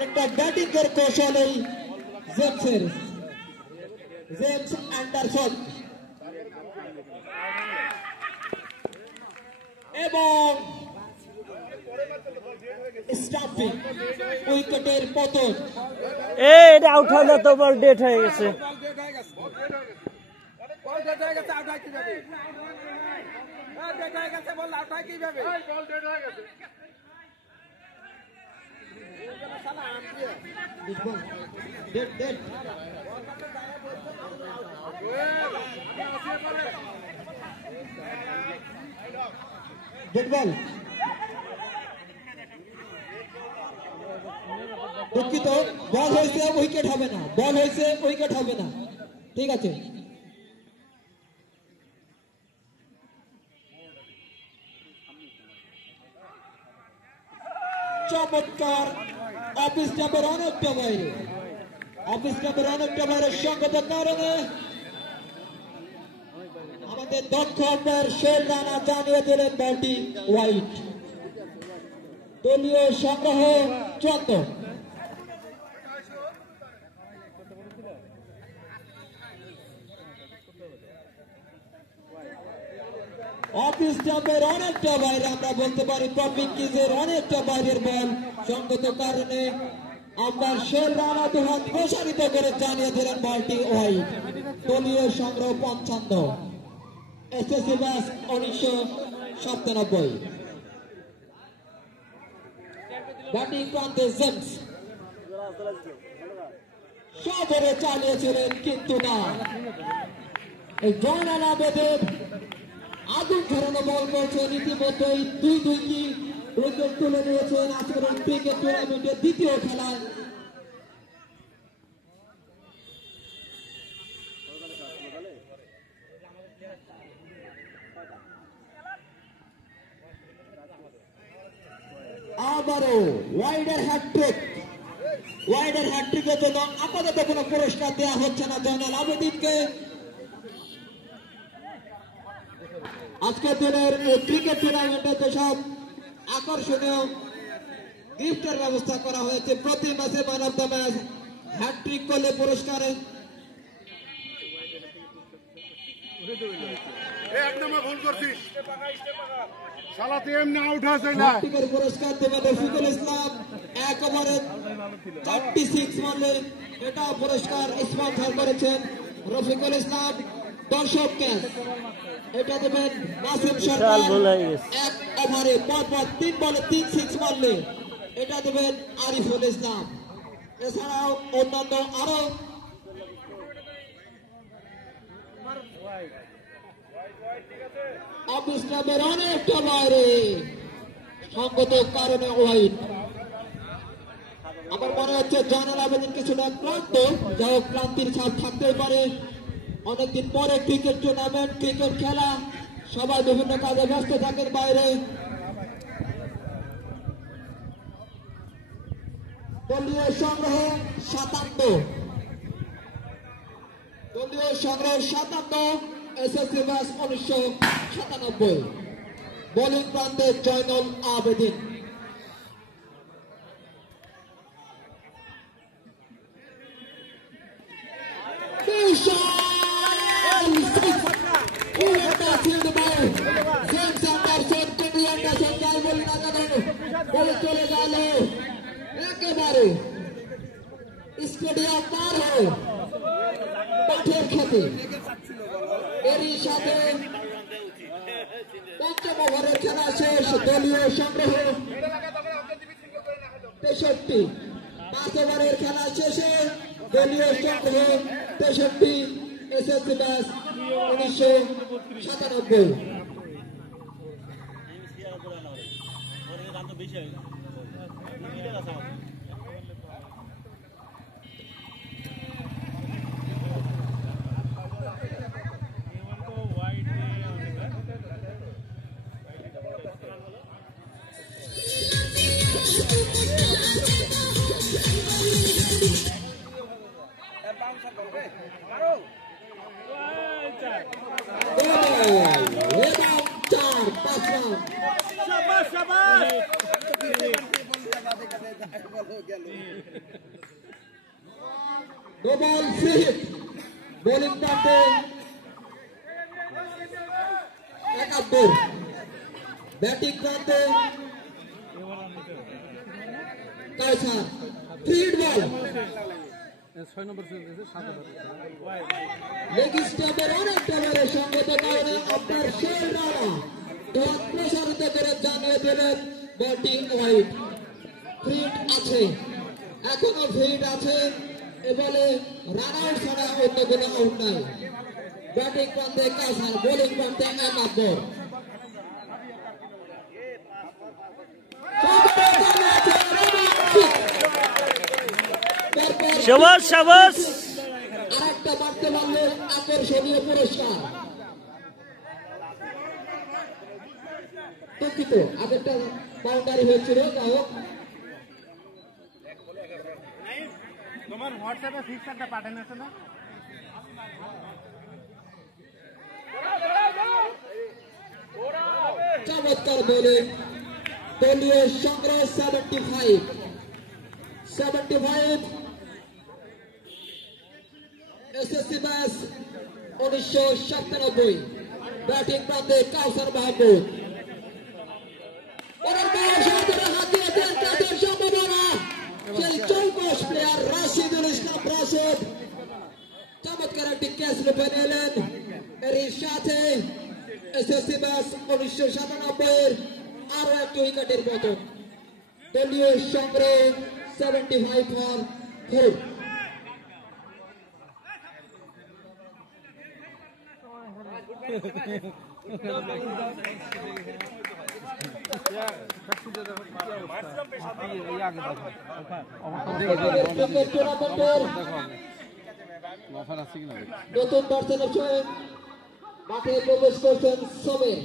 অনেকটা ব্যাটিং এর কৌশল এই জেমস অ্যান্ডারসন এবং স্টাম্পিং উইকেটের পতন। এটা আউট হয় না তো, বল ডেট হয়ে গেছে। দুঃখিত, বল হয়েছে উইকেট হবে না, বল হয়েছে উইকেট হবে না। ঠিক আছে, চমৎকার অফিস স্টাফের অনেকটা বাইরে, অফিস স্টাফের অনেকটা বাইরে সংগতের কারণে আমাদের দক্ষ আম্পায়ার শের রানা জানিয়ে দিলেন বলটি ওয়াইড। দলীয় সংগ্রহ 74। অফিস স্টাফের অনেকটা বাইরে, আমরা বলতে পারি টপিং কিজের অনেকটা বাইরের বল। সংগত কারণে আম্পায়ার শের রানা দুহাত প্রসারিত করে জানিয়ে দিলেন বলটি ওয়াইড। দলীয় সংগ্রহ 55, এসএসসি ব্যাস 1997। ব্যাটিং প্রান্তে জেমস সবরে চালিয়েছিলেন, কিন্তু না, এই জয়নাল আবেদের আগুন ধরানো বল করছেন। ইতিমধ্যেই 2-2 উইকেট তুলে নিয়েছেন আজকের ক্রিকেট টুর্নামেন্টের দ্বিতীয় খেলায়। আবারও ওয়াইডের হ্যাটট্রিক, ওয়াইডের হ্যাটট্রিকের জন্য আপাতত কোনো পুরস্কার দেওয়া হচ্ছে না জয়নাল আবেদিনকে। আজকের দিনের এই ক্রিকেট টুর্নামেন্টে যেসব আকর্ষণীয় গিফটের ব্যবস্থা করা হয়েছে, প্রতি ম্যাচে man of the match, hat trick করলে পুরস্কারে পুরস্কার দেবেন রফিকুল ইসলাম। 1 ওভারে 4টি 6 মারলে এটা পুরস্কার স্পন্সর করেছেন রফিকুল ইসলাম। দর্শক ক্যাচ এটা দেবেন নাসিম সরকার। 1 ওভারে পরপর 3 বলে 3 6 মারলে এটা দেবেন আরিফুল ইসলাম। এছাড়াও অন্যান্য আরো অফিস ক্লাবের অনেকটা বাইরে, সংগত কারণে ওয়াইড। আমার মনে হচ্ছে জয়নাল আবেদিন কিছুটা ক্লান্ত, যা হোক ক্লান্তির ছাপ থাকতেই পারে। অনেকদিন পরে ক্রিকেট টুর্নামেন্ট, ক্রিকেট খেলা, সবাই বিভিন্ন কাজে ব্যস্ত থাকেন বাইরে। দলীয় সংগ্রহ 57, দলীয় সংগ্রহ 57, এসএসসি ব্যাস 1997। বোলিং প্রান্তে জয়নাল আবেদিন। চলে গেল একেবারে স্টেডিয়াম পার হয়ে মাঠের খেতে। এরই সাথে 5ম ওভারের খেলা শেষ। দলীয় সংগ্রহ 63। 5 ওভারের খেলা শেষে দলীয় সংগ্রহ 63, SSC batch 1997। No ball free hit bowling প্রান্তে 71 ব্যাটিং প্রান্তে Kaiser free hit ball 6 number চলতেছে 7 ওভার লেগ স্টাম্পের অনেকটা মেরে সঙ্গত কারণে আপনার সেই রানা দল প্রসারিত করে জানিয়ে দেবেন ব্যাটিং ওয়াইড ফিট আছে এখনো ফিট আছে এবারে রান আউট ছাড়া অন্য কোনো আউট নাই ব্যাটিং প্রান্তে কাসার বোলিং প্রান্তে একাত্তর শাবাশ শাবাশ আরেকটা মারতে পারলে আকর্ষণীয় পুরস্কার দুঃখিত আগেরটা বাউন্ডারি হয়েছিল যাই হোক তোমার হোয়াটসঅ্যাপে ফিক্সারটা পাঠানো আছে না চমৎকার বোলিং দলীয় সংগ্রহ 75 এসএসসি ব্যাস 1997 ব্যাটিং প্রান্তে কাউসার মাহমুদ হাতের সম্ভাবনা সেই চৌকস প্লেয়ার রাশিদুল ইসলাম রাশেদ চমৎকার একটি ক্যাচ রূপে নিলেন এরই সাথে এসএসসি ব্যাস 1997 আরো একটি উইকেটের পতন দলীয় সংগ্রহ 75 ফর 4 নতুন দর্শনের সঙ্গে মাঠে প্রবেশ করছেন সমীর